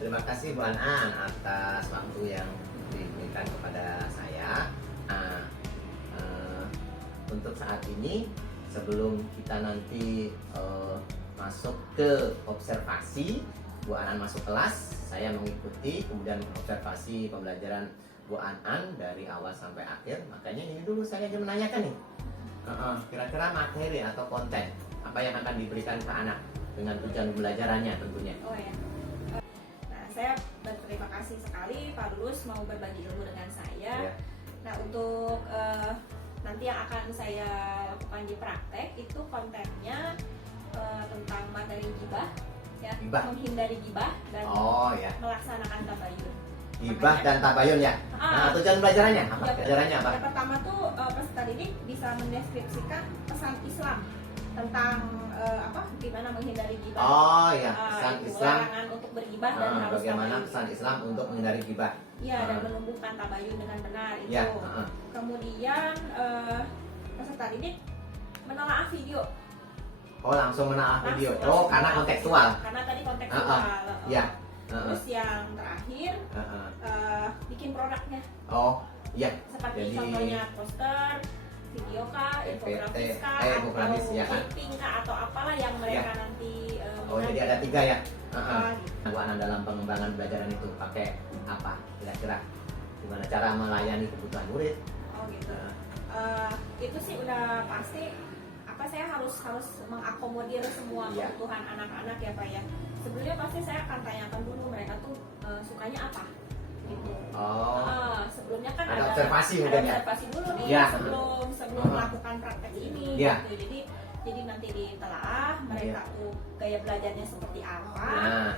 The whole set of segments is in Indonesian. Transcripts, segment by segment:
terima kasih Bu Anan atas waktu yang diberikan kepada saya. Nah, untuk saat ini sebelum kita nanti masuk ke observasi, Bu Anan masuk kelas, saya mengikuti kemudian observasi pembelajaran Bu Anan dari awal sampai akhir. Makanya ini dulu saya ingin menanyakan nih, kira-kira materi atau konten apa yang akan diberikan ke anak dengan tujuan pembelajarannya tentunya. Oh ya. Nah, saya berterima kasih sekali Pak Lulus mau berbagi ilmu dengan saya. Ya. Nah, untuk nanti yang akan saya lakukan di praktek itu kontennya tentang materi gibah, ya, menghindari gibah dan melaksanakan tabayun. Gibah dan tabayun ya. Nah, tujuan pelajarannya apa? Ya, Pelajarannya apa? Yang pertama tuh peserta didik bisa mendeskripsikan pesan Islam tentang gimana menghindari gibah. Oh ya, pesan Islam. Larangan untuk bergibah dan harus bagaimana tabayun. pesan Islam untuk menghindari gibah. Iya, dan menumbuhkan tabayun dengan benar itu. Ya, Kemudian peserta didik menelaah video. Oh, langsung menelaah video. Langsung Karena kontekstual. Karena tadi kontekstual. Ya. Terus yang terakhir bikin produknya. Oh, iya. Seperti contohnya poster, video kah, infografis kah, infografis, atau ya kan? meeting kah, atau apalah yang mereka nanti jadi ada 3 ya. Bu Anan dalam pengembangan pelajaran itu pakai apa? Kira-kira gimana cara melayani kebutuhan murid? Oh gitu. Itu sih udah pasti. Saya harus mengakomodir semua kebutuhan anak-anak ya Pak ya. Sebelumnya pasti saya akan tanyakan dulu mereka tuh sukanya apa gitu. Sebelumnya kan ada observasi dulu nih sebelum melakukan praktek ini gitu. Jadi nanti ditelaah mereka tuh gaya belajarnya seperti apa,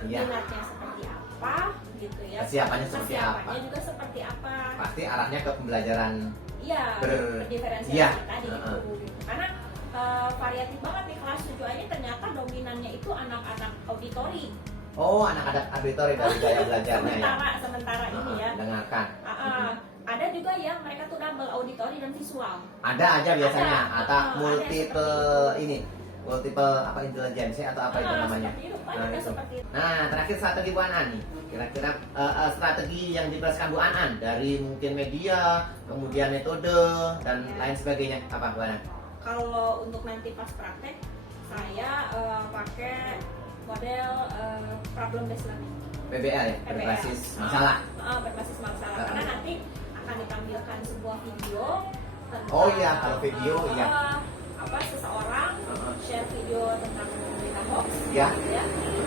minatnya seperti apa gitu ya. Kesiapannya seperti apa? Juga seperti apa. Pasti arahnya ke pembelajaran berdiferensiasi tadi gitu. Karena variatif banget nih, kelas 7 aja ternyata dominannya itu anak-anak auditori. Oh, anak-anak auditori dari gaya belajarnya sementara ini ya. Dengarkan. Ada juga yang mereka tuh double auditori dan visual. Ada aja biasanya, atau multiple intelijensi atau apa itu namanya. Nah, terakhir strategi Bu Anan nih. Kira-kira strategi yang dijelaskan Bu Anan dari mungkin media, kemudian metode dan lain sebagainya apa Bu Anan? Kalau untuk nanti pas praktek, saya pakai model problem based learning. PBL ya, berbasis masalah. Berbasis masalah. Karena nanti akan ditampilkan sebuah video tentang kalau video seseorang share video tentang berita hoax ya.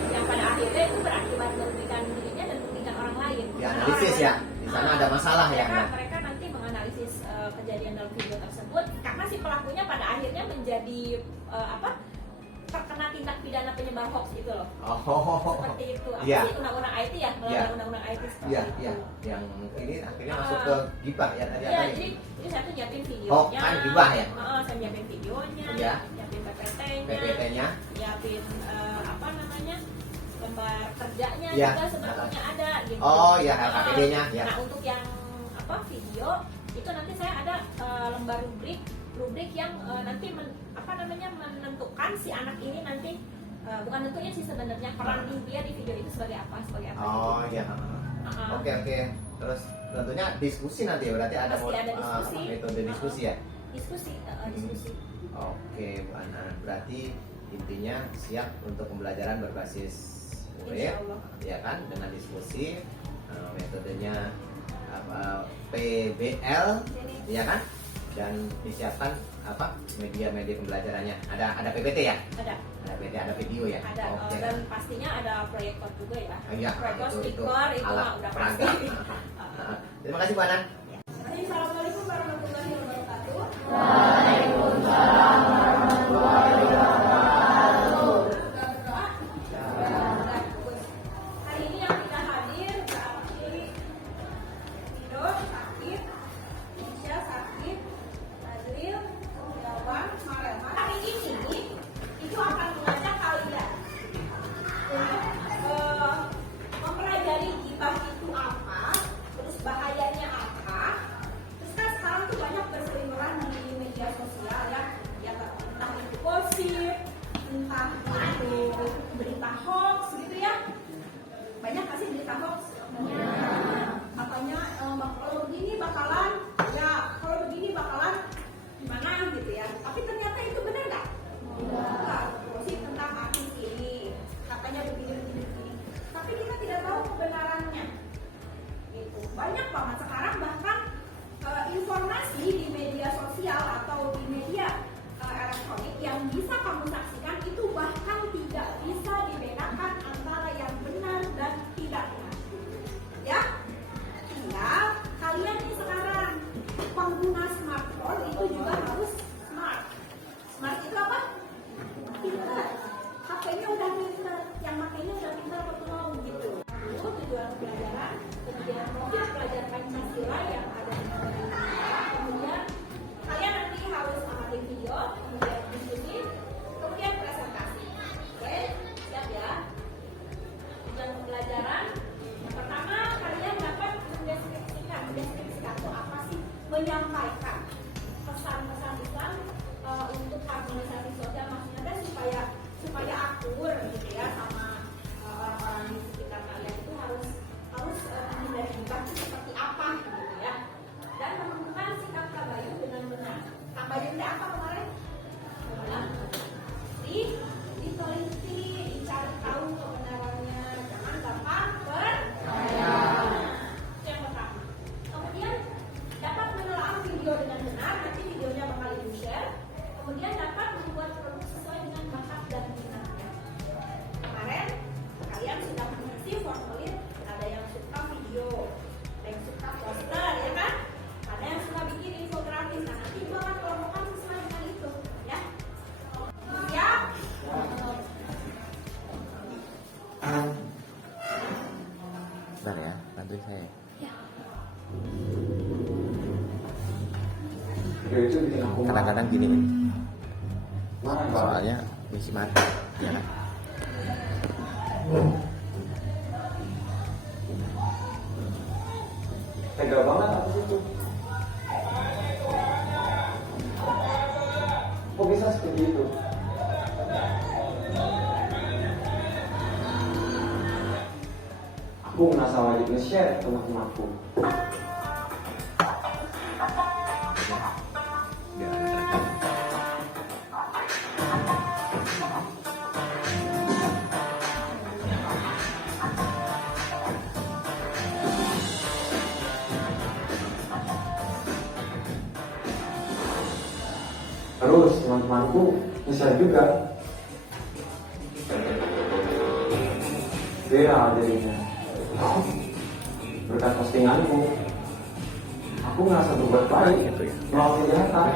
Yang pada akhirnya itu berakibat merugikan dirinya dan merugikan orang lain. Analisis ya. Di sana ada masalah Mereka nanti menganalisis kejadian dalam video tersebut karena si pelakunya pada akhirnya menjadi terkena tindak pidana penyebar hoax gitu loh. Seperti itu. Sih undang-undang IT ya, melanggar undang-undang IT seperti itu. Yang ini akhirnya masuk ke gibah ya tadi. Jadi saya tuh nyiapin videonya. Kan gibah ya? Saya nyiapin videonya, nyiapin PPT-nya, nyiapin lembar kerjanya juga sebetulnya ada gitu. LKPD-nya. Nah, untuk yang video itu nanti saya ada lembar rubrik yang nanti menentukan si anak ini nanti bukan tentunya sih sebenarnya peran dia di video itu sebagai apa. Oke. Terus tentunya diskusi nanti berarti ada diskusi. Metode diskusi ya. Diskusi. Oke Bu Anan, berarti intinya siap untuk pembelajaran berbasis murid ya kan, dengan diskusi, metodenya PBL ya kan, dan disiapkan media-media pembelajarannya. Ada PPT ya? Ada PPT, ada video ya? Ada. Dan pastinya ada proyektor juga ya. Proyektor, itu speaker itu udah pasti. Terima kasih Bu Anan. Assalamualaikum warahmatullahi wabarakatuh. Waalaikumsalam warahmatullahi wabarakatuh. Hari ini yang kita hadir berarti Ido sakit, Isya sakit, Azril, Yawan, Marema. Hari ini itu akan mengajak kalian untuk mempelajari gibah itu apa, terus bahayanya apa. Terus kan sekarang tuh banyak berseliweran di media sosial ya, entah itu gosip, entah itu berita hoax gitu ya. Banyak kasih berita hoax. Katanya kalau begini bakalan, ya kalau begini bakalan gimana gitu ya. Tapi ternyata itu benar nggak? Enggak. Gosip tentang artis ini, katanya begini. Tapi kita tidak tahu kebenarannya. Gitu. Banyak banget sekarang bahkan informasi di media sosial atau di media elektronik yang bisa kamu saksikan itu bahkan tidak bisa dibedakan antara yang benar dan tidak benar. Ya, tinggal kalian nih sekarang pengguna smartphone itu juga harus smart. Smart itu apa? Pintar. HP-nya udah pintar, yang makainya udah pintar atau belum gitu. Itu tujuan pelajaran, kemudian mungkin pelajaran Pancasila yang ada di kemudian kalian nanti harus amati video, kemudian diskusi, kemudian presentasi. Oke, siap ya? Tujuan pembelajaran yang pertama kalian dapat mendeskripsikan itu apa sih? Menyampaikan pesan-pesan Islam untuk harmonisasi sosial, maksudnya supaya akur gitu ya sama orang-orang di sekitar kalian itu harus menghindari gibah itu seperti apa gitu ya, dan menentukan sikap tabayun dengan benar. Tabayun itu apa kemarin? Diteliti, dicari tahu kebenarannya, jangan gampang percaya. Itu yang pertama. Kemudian dapat menelaah video dengan benar, nanti videonya bakal di-share. Kemudian dapat membuat produk sesuai dengan bakat dan minatnya. Kemarin kalian sudah mengisi formulir, ada yang suka video, ada yang suka poster, ya kan? Ada yang suka bikin infografis. Nah, nanti gua akan kelompokkan sesuai dengan itu, ya. Siap? Bentar ya, bantuin saya. Itu bikin aku Kadang-kadang gini nih, marah. soalnya misi mati, ya kan? Tega banget apa sih itu? Kok bisa seperti itu? Aku merasa wajib nge-share ke teman-temanku. Biar ada. Terus teman-temanku nge-share juga. Viral jadinya. Berkat postinganku, aku ngerasa berbuat baik, melawan kejahatan.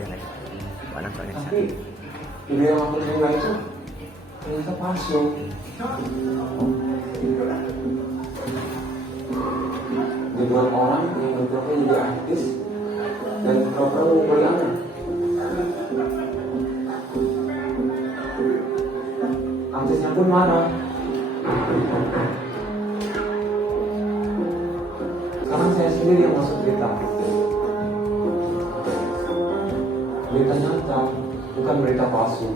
Ya, mana koneksi? Tapi video yang aku terima itu ternyata palsu. Dibuat orang yang berprofil jadi artis dan pura-pura mengumpuli anak. Artisnya pun marah. Sekarang saya sendiri yang masuk berita. Berita nyata, bukan berita palsu.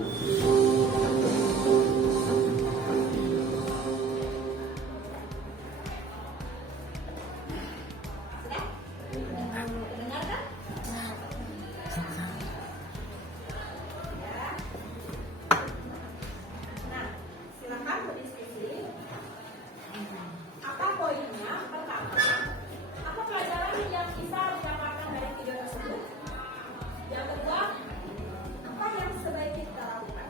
Dengar kan? Nah, silakan berdiskusi. Apa poinnya? Pertama, apa pelajaran yang bisa didapatkan dari video tersebut? Yang kedua, apa yang sebaiknya kita lakukan?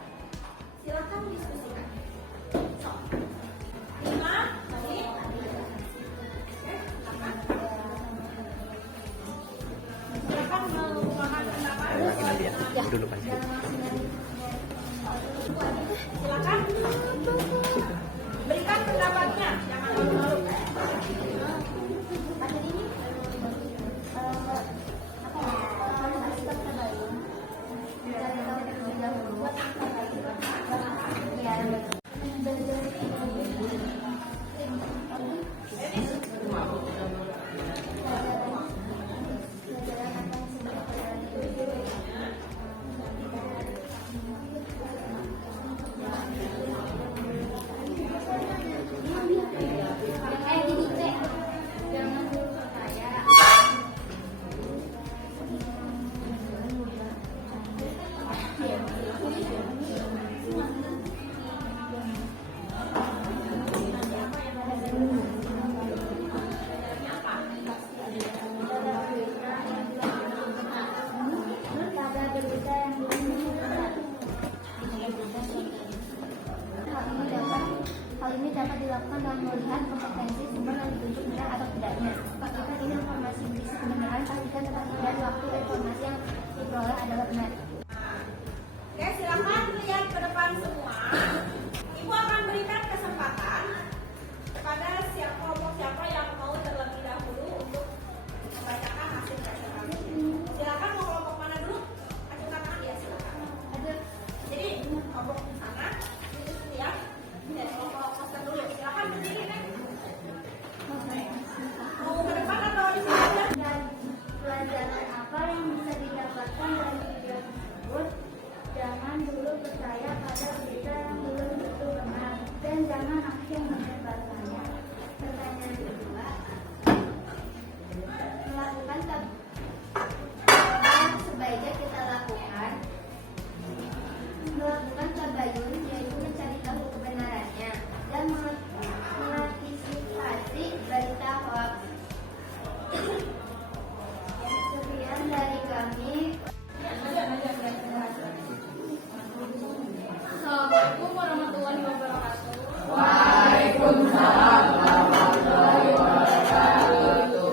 dilakukan dengan melihat kompetensi sumber yang ditunjuk benar atau tidaknya. Pastikan ini informasi berisi kebenaran, pastikan ketersediaan waktu informasi yang diperoleh adalah benar. Oke, silakan lihat ke depan semua. Ibu akan berikan kesempatan kepada kelompok siapa yang mau terlebih dahulu untuk membacakan hasil presentasi. Silakan, mau kelompok mana dulu? Acungkan tangan ya, silakan. Jadi kelompok di sana, lihat kelompok poster dulu. Silakan berdiri, Nek. Mau ke depan atau di sini aja? Dan pelajaran apa yang bisa didapatkan dari video tersebut? Jangan dulu percaya pada berita yang belum tentu benar dan jangan langsung menyebarkannya. Pertanyaan kedua, melakukan apa yang sebaiknya kita lakukan? Melakukan tabayun, yaitu mencari tahu kebenarannya dan mengantisipasi berita hoax. Sekian dari kami. Assalamualaikum warahmatullahi wabarakatuh. Waalaikumsalam warahmatullahi wabarakatuh.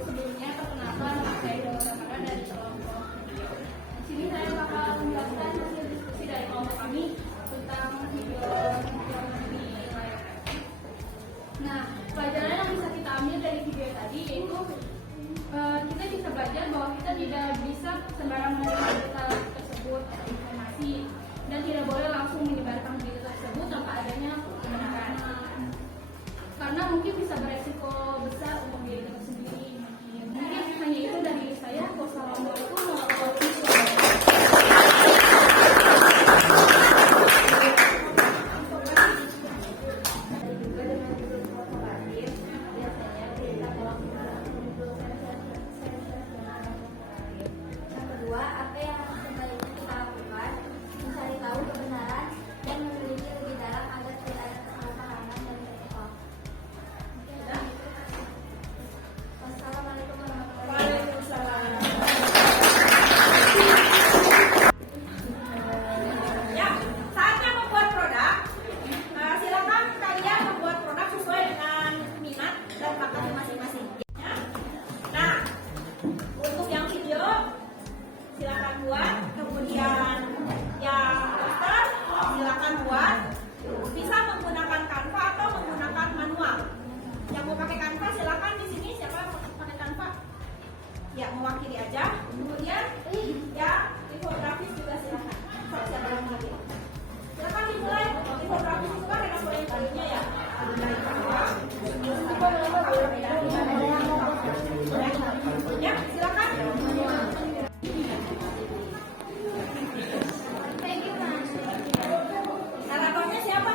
Sebelumnya perkenalkan, saya Dewa Ramadan dari kelompok video. Di sini saya bakal menjelaskan hasil diskusi dari kelompok kami tentang video di layar. Nah, pelajaran yang bisa kita ambil dari video tadi yaitu kita bisa belajar bahwa kita tidak bisa sembarang menerima berita tersebut atau informasi dan tidak boleh langsung menyebarkan berita tersebut tanpa adanya kebenaran, karena mungkin bisa beresiko besar untuk diri kita sendiri. Mungkin hanya itu dari saya. Wassalamualaikum warahmatullahi wabarakatuh. Juga dengan judul provokatif, biasanya berita hoax menimbulkan sensasional dan provokatif. Yang kedua, apa yang sebaiknya kita lakukan? Mencari tahu kebenaran dan meneliti lebih dalam agar tidak ada kesalahpahaman dan beresiko. Wassalamualaikum warahmatullahi wabarakatuh. Ya, saatnya membuat produk. Silakan kalian membuat produk sesuai dengan minat dan bakatnya masing-masing. Ya. Nah, untuk yang video silakan buat, kemudian yang poster silakan buat. Bisa menggunakan Canva atau menggunakan manual. Yang mau pakai Canva silakan di sini. Siapa yang mau pakai Canva? Ya, mewakili aja. Kemudian ya infografis juga silakan. Siapa yang mau pakai? Silakan dimulai. Infografis itu kan ada poin-poinnya ya. Ya, silakan. Naratornya siapa?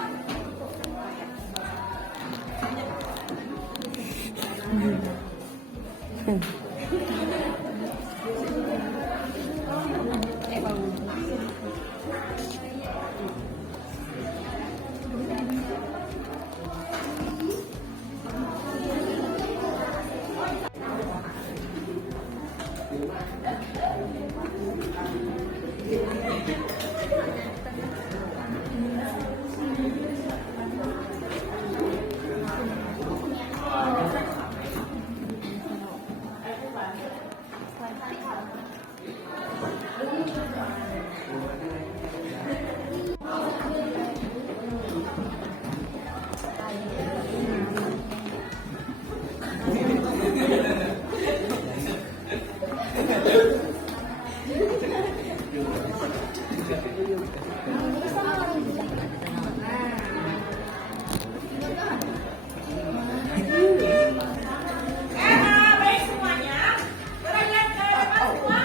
Baik semuanya. Boleh lihat ke depan semua?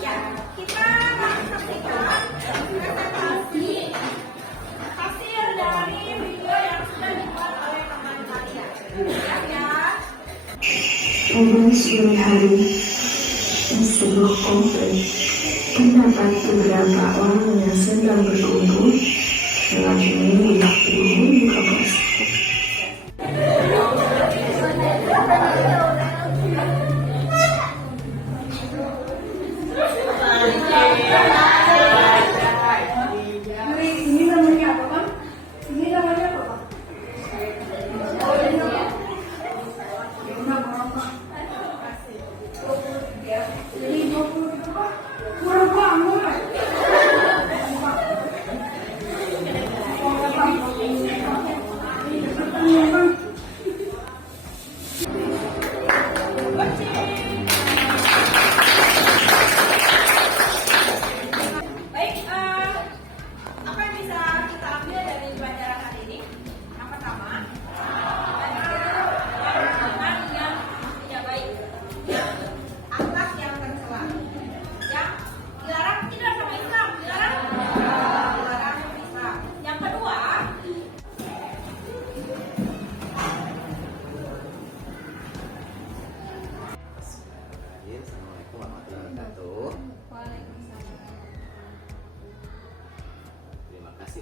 Ya, kita akan saksikan presentasi hasil dari video yang sudah dibuat oleh teman kalian. Ya. Pada sore hari, di sebuah komplek, terdapat beberapa orang yang sedang berkumpul dalam menunggu buka puasa. Ini namanya apa, Pak?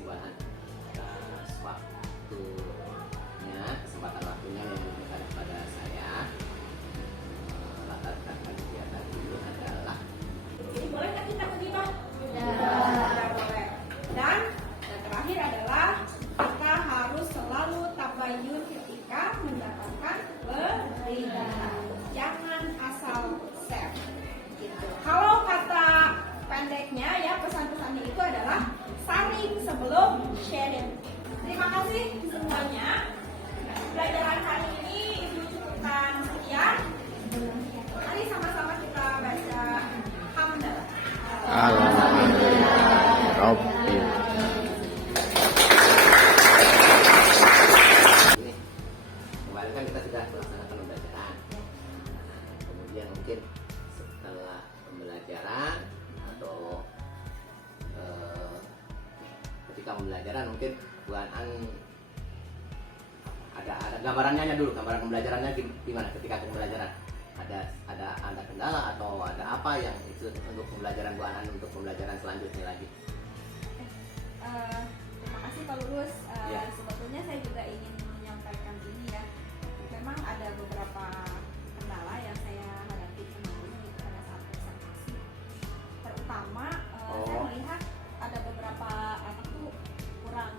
Bu Anan atas waktunya, kesempatan waktunya yang diberikan kepada saya. Latar belakang kegiatan ini adalah Jadi boleh nggak kita terlibat? Tidak boleh. Dan yang terakhir adalah kita harus selalu tabayun ketika mendapatkan berita. Jangan asal share. Gitu. Kalau kata pendeknya ya pesan-pesannya itu adalah saring sebelum sharing. Terima kasih semuanya. Pelajaran hari ini Ibu cukupkan sekian. Mari sama-sama kita baca hamdalah. Alhamdulillah. Ini kemarin kan kita sudah melaksanakan pembelajaran. Kemudian mungkin setelah pembelajaran atau ketika pembelajaran mungkin Bu Anan ada gambarannya dulu, gambaran pembelajarannya gimana ketika pembelajaran? Ada kendala atau ada apa yang itu untuk pembelajaran Bu Anan untuk pembelajaran selanjutnya lagi? Terima kasih Pak Lulus. Ya. Sebetulnya saya juga ingin menyampaikan ini ya. Memang ada beberapa kendala yang saya hadapi kemarin gitu pada saat observasi. Terutama saya melihat ada beberapa anak tuh kurang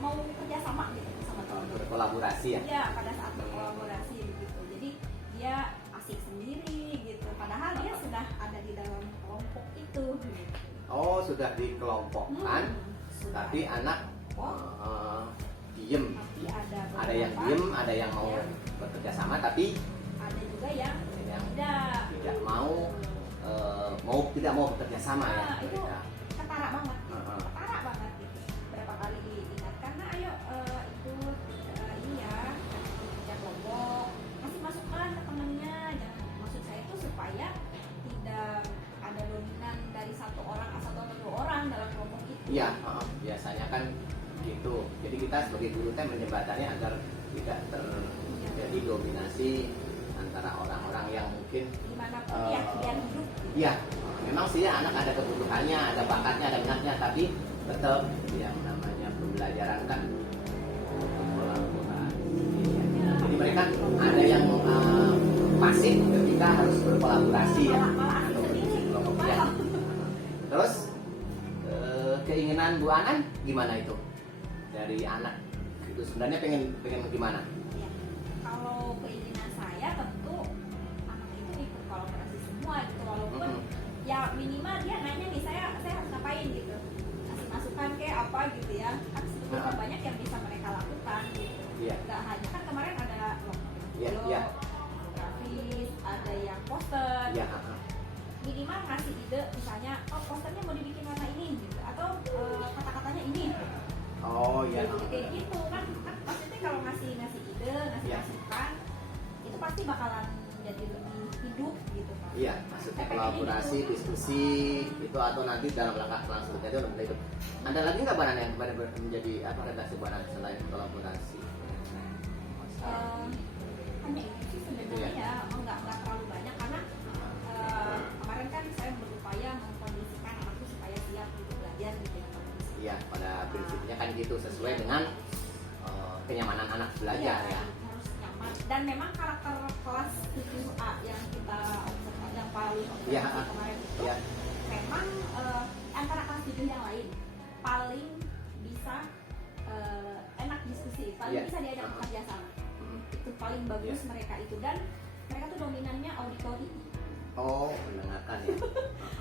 mau kerjasama gitu sama teman. Berkolaborasi ya? Iya, pada saat berkolaborasi begitu. Jadi dia asik sendiri gitu. Padahal dia sudah ada di dalam kelompok itu. Gitu. Oh, sudah dikelompokkan, Sudah tapi ada anak kelompok, diem. tapi Ada yang diem, ada yang mau Ya. bekerja sama, tapi ada juga yang yang tidak. tidak mau tidak mau bekerja sama ya Nah, itu mereka. ketara banget, Heeh. ketara banget gitu. Berapa kali diingatkan, nah ayo ikut ini ya, kerja kelompok, kasih masukan ke temennya. Jangan, maksud saya itu supaya tidak ada dominan dari satu orang atau dua orang dalam kelompok itu. Iya, biasanya kan gitu. Jadi kita sebagai guru teh menjembatani agar tidak terjadi dominasi antara orang-orang yang mungkin Dimanapun ya, biar hidup. iya, memang sih ya anak ada kebutuhannya, ada bakatnya, ada minatnya, tapi tetap yang namanya pembelajaran kan berkolaborasi. Jadi mereka ada yang pasif ketika harus berkolaborasi ya. Malah asik sendiri. Ya. Terus keinginan Bu Anan gimana itu dari anak? Itu sebenarnya pengen gimana? Ya. Kalau keinginan saya tentu anak itu ikut kolaborasi semua gitu, walaupun ya minimal dia nanya nih saya harus ngapain gitu, kasih masukan kayak apa gitu ya, kan sebetulnya banyak yang bisa mereka lakukan gitu. Iya. Gak hanya kan kemarin ada Iya, video, iya. grafis, ada yang poster, Ya, minimal ngasih ide misalnya oh posternya mau dibikin warna ini gitu, atau kata-katanya ini. oh iya. Kayak gitu kan maksudnya kalau ngasih ide, ngasih Iya. masukan itu pasti bakalan jadi lebih hidup gitu kan. Iya, maksudnya kolaborasi, diskusi itu atau nanti dalam langkah selanjutnya itu udah itu. Ada lagi nggak bahan yang menjadi apa redaksi bahan selain kolaborasi? Hanya itu sih sebenarnya ya, nggak terlalu banyak karena kemarin kan saya berupaya mengkondisikan anakku supaya siap untuk belajar gitu ya. Iya, pada prinsipnya kan gitu sesuai dengan kenyamanan anak belajar Iya, ya. harus nyaman. Dan memang karakter kelas 7A yang kita observasi, yang paling observasi Iya, kemarin itu iya. memang antara kelas 7 yang lain paling bisa enak diskusi, paling Iya. bisa diajak bekerja sama. Itu paling bagus Iya. mereka itu, dan mereka tuh dominannya auditori. Oh, mendengarkan ya.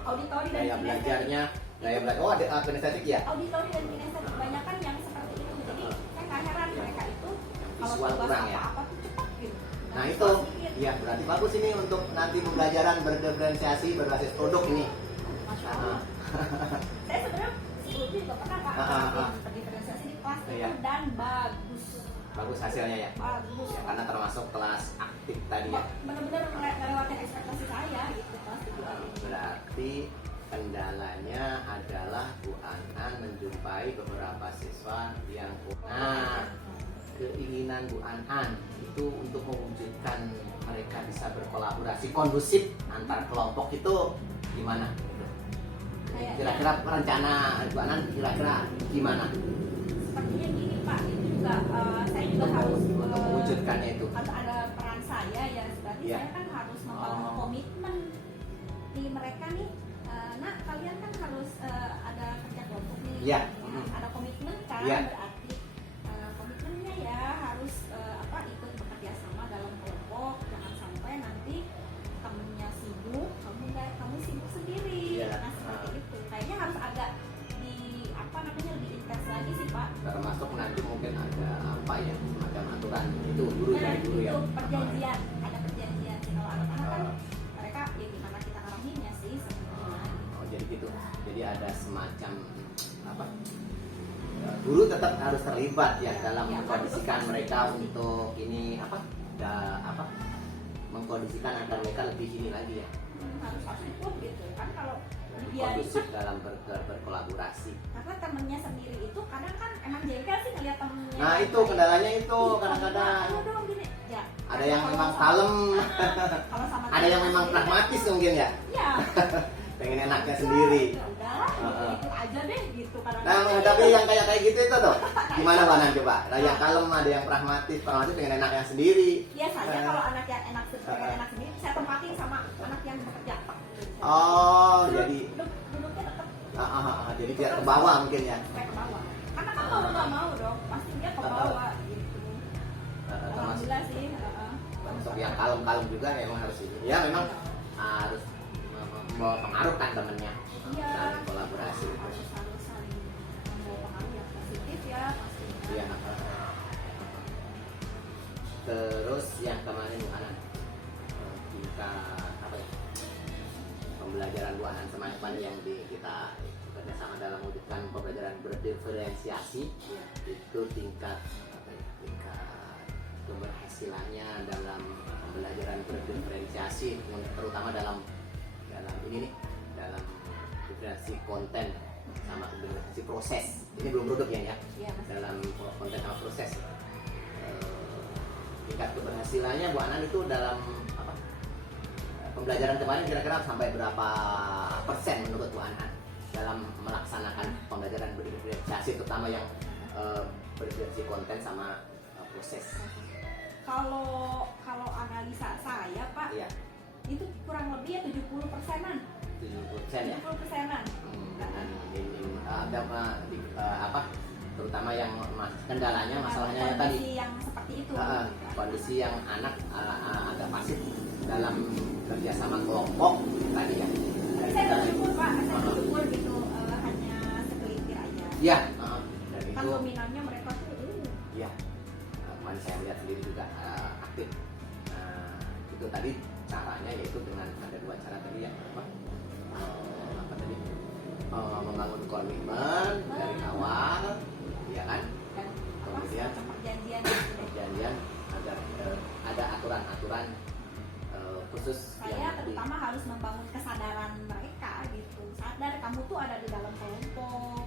Auditori dan Gaya kinestetik. belajarnya, gaya belajar. Oh, ada kinestetik ya. Auditori dan kinestetik banyak kan yang seperti itu. Jadi saya nggak heran mereka itu kalau Visual tugas kurang ya. apa-apa tuh cepat gitu. Nah Dan itu, sedikit. iya berarti bagus ini untuk nanti pembelajaran berdiferensiasi berbasis produk ini. Masya Allah. Saya sebenarnya sebelumnya juga pernah Pak berdiferensiasi di kelas itu, Iya. dan bagus. Bagus hasilnya ya. Bagus. Ya, karena termasuk kelas aktif tadi ya. Benar-benar melewati ekspektasi saya gitu kelas 7A ini. Berarti kendalanya adalah Bu Anan menjumpai beberapa siswa yang keinginan Bu Anan itu untuk mewujudkan mereka bisa berkolaborasi kondusif antar kelompok itu gimana? Kayaknya kira-kira rencana Bu Anan kira-kira gimana Sepertinya gini Pak, itu juga saya juga harus untuk mewujudkannya itu? harus ada peran saya ya, berarti Iya. saya kan harus membangun komitmen di mereka nih. Nah kalian kan harus ada kerja kelompok nih. Iya. Nah, ada komitmen kan, Iya. berarti komitmennya ya harus ikut bekerja sama dalam kelompok. Jangan sampai nanti temennya sibuk, kamu sibuk sendiri. Iya. Nah seperti itu. Kayaknya harus agak lebih intens lagi sih Pak. Termasuk nanti mungkin ada apa ya, macam aturan itu guru Nah, dari guru ya. itu perjanjian, ada perjanjian sih kalau anak-anak kan mereka ya gimana kita arahinnya sih sebenarnya. Oh jadi gitu. Jadi ada semacam apa? Guru tetap harus terlibat ya dalam Ya, mengkondisikan harus mereka pasti. untuk ini apa? Mengkondisikan agar mereka lebih ini lagi ya. Harus ikut gitu kan kalau Lebih dia kondusif dalam berkolaborasi. karena temennya sendiri itu kadang kan emang jengkel sih ngeliat temennya. Nah itu kendalanya itu Ih, kadang-kadang ayo dong gini. Ya, ada yang kalau memang sama- kalem, kalau sama ada yang temen memang sendiri, pragmatis mungkin ya, ya pengen enaknya sendiri. ya udahlah Heeh. itu aja deh gitu Nah, kadang-kadang. menghadapi yang kayak gitu itu tuh, gimana Wanan coba? Ada yang kalem, ada yang pragmatis pengen enaknya sendiri. Biasanya kalau anak yang enak sendiri saya tempatin sama anak yang bekerja. Oh, jadi Duduknya tetap jadi biar ke bawah mungkin ya. kayak ke bawah. Karena kan mau nggak mau dong, pasti dia ke bawah gitu. Termasuk Alhamdulillah sih. termasuk yang kalem-kalem juga memang harus itu. Ya memang harus membawa pengaruh kan temennya Iya. dalam kolaborasi itu. Harus saling membawa pengaruh yang positif ya pastinya. Iya. Terus yang kemarin Bu Anan kita apa ya? Pembelajaran Bu Anan semakin yang kita kerjasama dalam mewujudkan pembelajaran berdiferensiasi itu tingkat apa ya, tingkat keberhasilannya dalam pembelajaran berdiferensiasi terutama dalam ini nih dalam diferensiasi konten sama diferensiasi proses. Ini belum produk ya Iya, Mas. dalam konten sama proses. Tingkat keberhasilannya Bu Anan itu dalam apa? Pembelajaran kemarin kira-kira sampai berapa persen menurut Bu Anan dalam melaksanakan pembelajaran berdiferensiasi terutama yang berdiferensiasi konten sama proses. Kalau analisa saya Pak, Iya, itu kurang lebih ya 70%-an. 70% ya. 70%-an. Ada apa? Terutama yang kendalanya masalahnya ya tadi. Kondisi yang seperti itu. Kondisi yang anak agak pasif dalam kerjasama kelompok tadi ya. Saya bersyukur Pak, saya bersyukur gitu hanya segelintir aja. Iya, dan Kan itu dominannya mereka tuh ya kemarin saya lihat sendiri juga aktif. Itu tadi caranya yaitu dengan ada dua cara tadi ya apa tadi membangun komitmen dari awal, ya kan? dan Kemudian semacam perjanjian gitu deh. perjanjian agar ada aturan-aturan khusus Saya yang terutama harus membangun kesadaran mereka gitu. Sadar kamu tuh ada di dalam kelompok.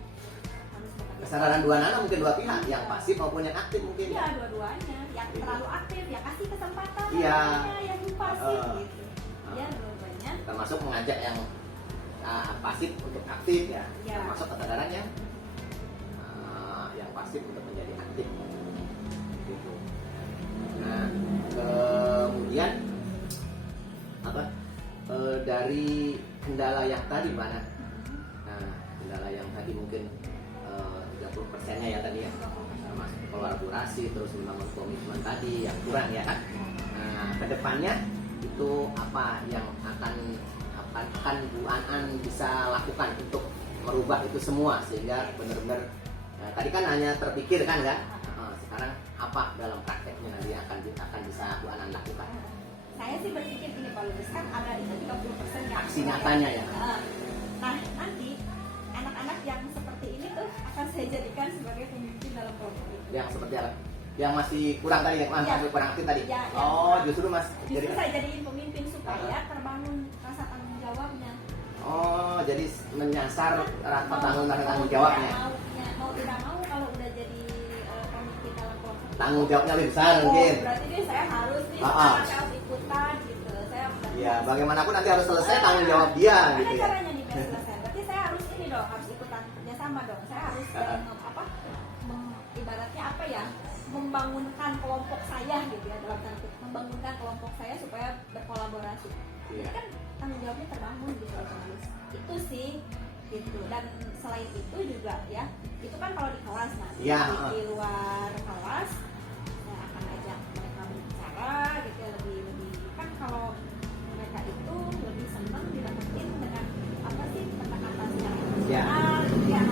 Harus bekerja. kesadaran dua nana mungkin dua pihak yang pasif maupun yang aktif mungkin. Iya, dua-duanya. Yang Gitu. terlalu aktif ya kasih kesempatan Iya. yang pasif gitu. Uh. Ya, dua-duanya. Termasuk mengajak yang pasif untuk aktif ya, Ya. termasuk kesadaran yang pasif untuk menjadi aktif gitu. Nah kemudian apa dari kendala yang tadi mana? Nah kendala yang tadi mungkin 30%-nya ya tadi ya, termasuk kolaborasi terus membangun komitmen tadi yang kurang ya kan. Nah kedepannya itu apa yang akan Bu Anan bisa lakukan untuk merubah itu semua sehingga benar-benar tadi kan hanya terpikir kan sekarang apa dalam prakteknya nanti akan bisa Bu Anan lakukan? Saya sih berpikir gini Pak Lubis, kan ada itu 30% yang Aksi nyatanya ya. Nah nanti anak-anak yang seperti ini tuh akan saya jadikan sebagai pemimpin dalam kelompok itu. Yang seperti apa? Yang masih kurang tadi yang masih kurang aktif tadi. Ya, Oh justru mas justru saya jadiin pemimpin supaya terbangun rasa tanggung jawabnya. Oh jadi menyasar rasa tanggung jawabnya. Mau tidak mau kalau udah jadi pemimpin dalam kelompok Tanggung jawabnya lebih besar mungkin. berarti nih saya harus nih Ah. saya harus ikutan gitu. Saya Ya bagaimanapun nanti harus selesai tanggung jawab dia Gimana gitu ya. caranya nih biar selesai? Berarti saya harus ini dong, harus ikutan kerjasama dong. Saya harus ibaratnya apa ya, membangunkan kelompok saya gitu ya, dalam tanda kutip, membangunkan kelompok saya supaya berkolaborasi. Jadi kan tanggung jawabnya terbangun gitu otomatis. Itu sih gitu. Dan selain itu juga ya, itu kan kalau di kelas, nanti di luar kelas saya akan ajak mereka berbicara gitu ya, lebih kan kalau mereka itu lebih senang didapetin dengan apa sih, kata-kata secara emosional gitu ya,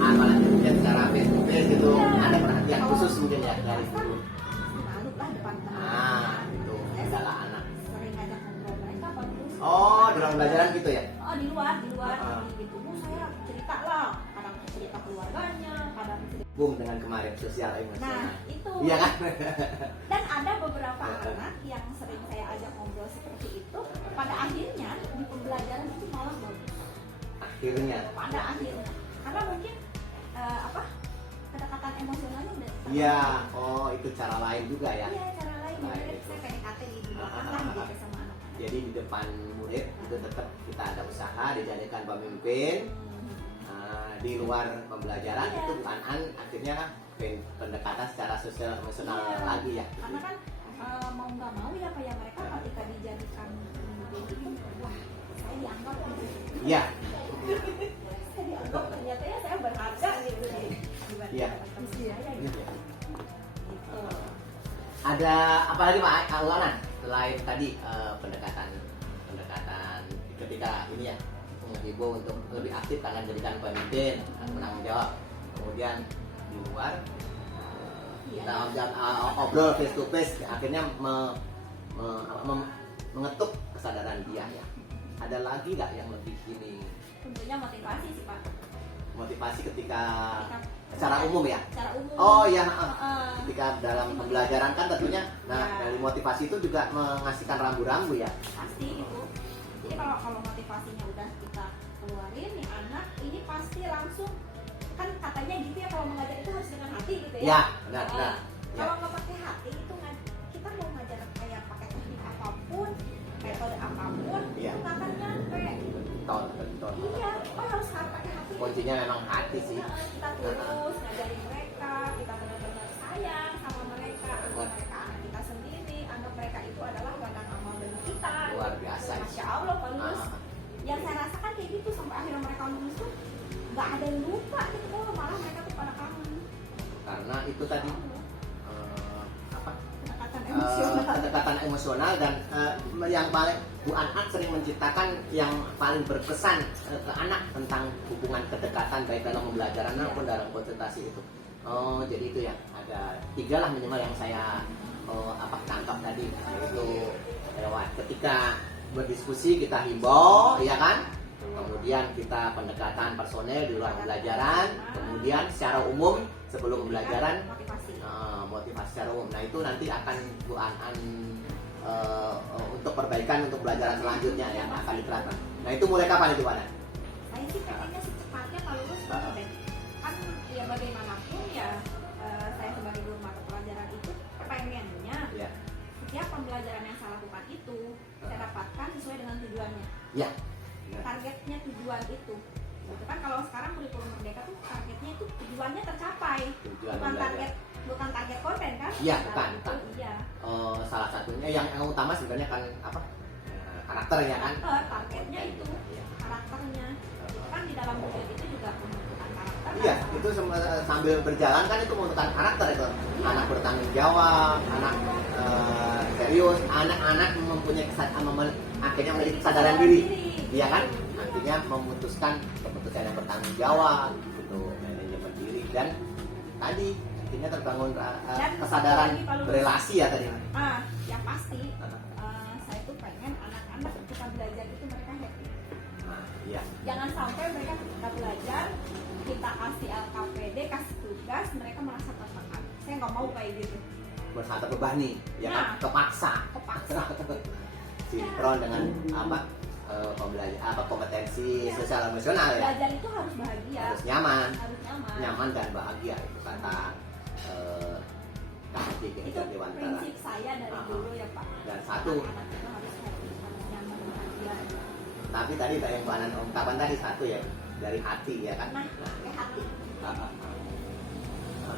apalagi secara face to face gitu, ada perhatian khusus mungkin ya dari guru. malu lah depan teman. Itu adalah anak. Sering ngajak ngobrol mereka bagus. Oh, di ruang pelajaran gitu ya? Oh, di luar gitu. Bu, saya cerita lah, kadang cerita keluarganya, kadang cerita. Boom dengan kemarin sosial emosional. Nah, itu. Iya kan? Dan ada beberapa anak yang sering saya ajak ngobrol seperti itu, pada akhirnya di pembelajaran itu malah bagus. Akhirnya. Pada akhirnya, karena mungkin kedekatan emosionalnya udah. Iya, oh itu cara lain juga ya. Iya, cara lain. Lain Jadi itu. saya PDKT di belakang lah gitu sama anak-anak. Jadi di depan murid itu tetap kita ada usaha dijadikan pemimpin. Di luar pembelajaran itu bukan akhirnya kan pendekatan secara sosial emosional lagi ya. Karena kan mau nggak mau ya kayak mereka ketika dijadikan pemimpin, wah saya dianggap gitu. Iya. Saya dianggap ternyata ya saya berharga gitu. Iya. Iya ya gitu. Ada apa lagi Pak Alwana selain tadi pendekatan ketika ini ya menghibur untuk lebih aktif akan jadikan pemimpin, menanggung jawab. Kemudian di luar kita obrol face to face, akhirnya mengetuk kesadaran dia ya. Ada lagi nggak yang lebih ini? Tentunya motivasi sih Pak. Motivasi ketika secara umum ya? Secara umum. Oh ya, ketika dalam pembelajaran kan tentunya, dari motivasi itu juga mengasihkan rambu-rambu ya? Pasti itu. Jadi kalau motivasinya udah kita keluarin nih anak, ini pasti langsung, kan katanya gitu ya, kalau mengajar itu harus dengan hati gitu ya. Ya, benar. Kalau nggak pakai hati itu kita mau ngajar kayak pakai teknik apapun, metode apapun, Iya. itu nggak akan nyampe. Betul. Iya, harus pakai hati. Kuncinya memang hati sih. Kita terus ngajarin mereka, kita benar-benar sayang sama mereka, anggap mereka anak kita sendiri, anggap mereka itu adalah ladang amal bagi kita. Luar biasa. Masya Allah, Pak Lulus. Yang saya rasakan kayak gitu sampai akhirnya mereka lulus tuh nggak ada yang lupa gitu, malah mereka tuh pada kangen. Karena itu tadi Pendekatan emosional. emosional dan yang paling Bu Anat sering menciptakan yang paling berkesan ke anak tentang hubungan kedekatan baik dalam pembelajaran maupun dalam konsentrasi itu. Oh, jadi itu ya, ada 3 lah minimal yang saya tangkap tadi, yaitu lewat ketika berdiskusi kita himbau, ya kan? Kemudian kita pendekatan personel di luar pembelajaran, kemudian secara umum sebelum pembelajaran motivasi secara umum. Nah itu nanti akan Bu An untuk perbaikan untuk pembelajaran selanjutnya yang akan diterapkan. Nah itu mulai kapan itu Pak? Saya sih pengennya secepatnya Pak Lulus kan ya bagaimanapun ya, saya sebagai guru mata pelajaran itu pengennya setiap pembelajaran yang saya lakukan itu saya dapatkan sesuai dengan tujuannya. Ya. Targetnya tujuan itu. Gitu kan kalau sekarang kurikulum Merdeka tuh targetnya itu tujuannya tercapai. Bukan target konten kan? Iya, bukan. Iya. Salah satunya yang utama sebenarnya kan karakternya kan? Targetnya itu karakternya. Kan di dalam ujian itu juga pembentukan karakter. Iya, itu sambil berjalan kan itu membentukan karakter itu. Anak bertanggung jawab, anak serius, anak-anak mempunyai akhirnya memiliki kesadaran diri. Iya kan? Artinya memutuskan keputusan yang bertanggung jawab, gitu, manajemen diri dan tadi akhirnya terbangun kesadaran berelasi ya tadi. Yang pasti saya tuh pengen anak-anak ketika belajar itu mereka happy. Iya. Jangan sampai mereka ketika belajar kita kasih LKPD, kasih tugas, mereka merasa tertekan. Saya nggak mau kayak gitu. Merasa terbebani, ya kan? Kepaksa. Sinkron dengan kompetensi sosial emosional ya. Belajar itu harus bahagia. Harus nyaman dan bahagia itu kata itu prinsip saya dari dulu ya Pak. Dan satu. Anak itu harus happy, harus nyaman, bahagia. Tapi tadi yang Mbak Anan ungkapan tadi satu ya, dari hati ya kan. Nah, kayak hati.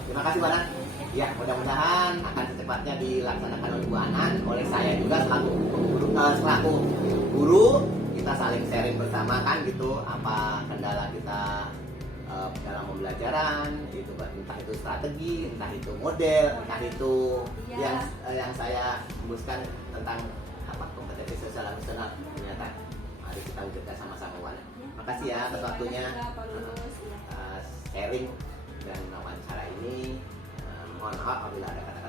Terima kasih Bu Anan. Ya, mudah-mudahan akan secepatnya dilaksanakan oleh Bu Anan, oleh saya juga selaku guru, kita saling sharing bersama kan gitu, apa kendala kita dalam pembelajaran, itu entah itu strategi, entah itu model, entah itu yang saya hembuskan tentang apa kompetensi sosial emosional. Ternyata mari kita wujudkan sama-sama Bu Anan. Makasih ya atas waktunya sharing dan wawancara ini. Mohon maaf apabila ada kata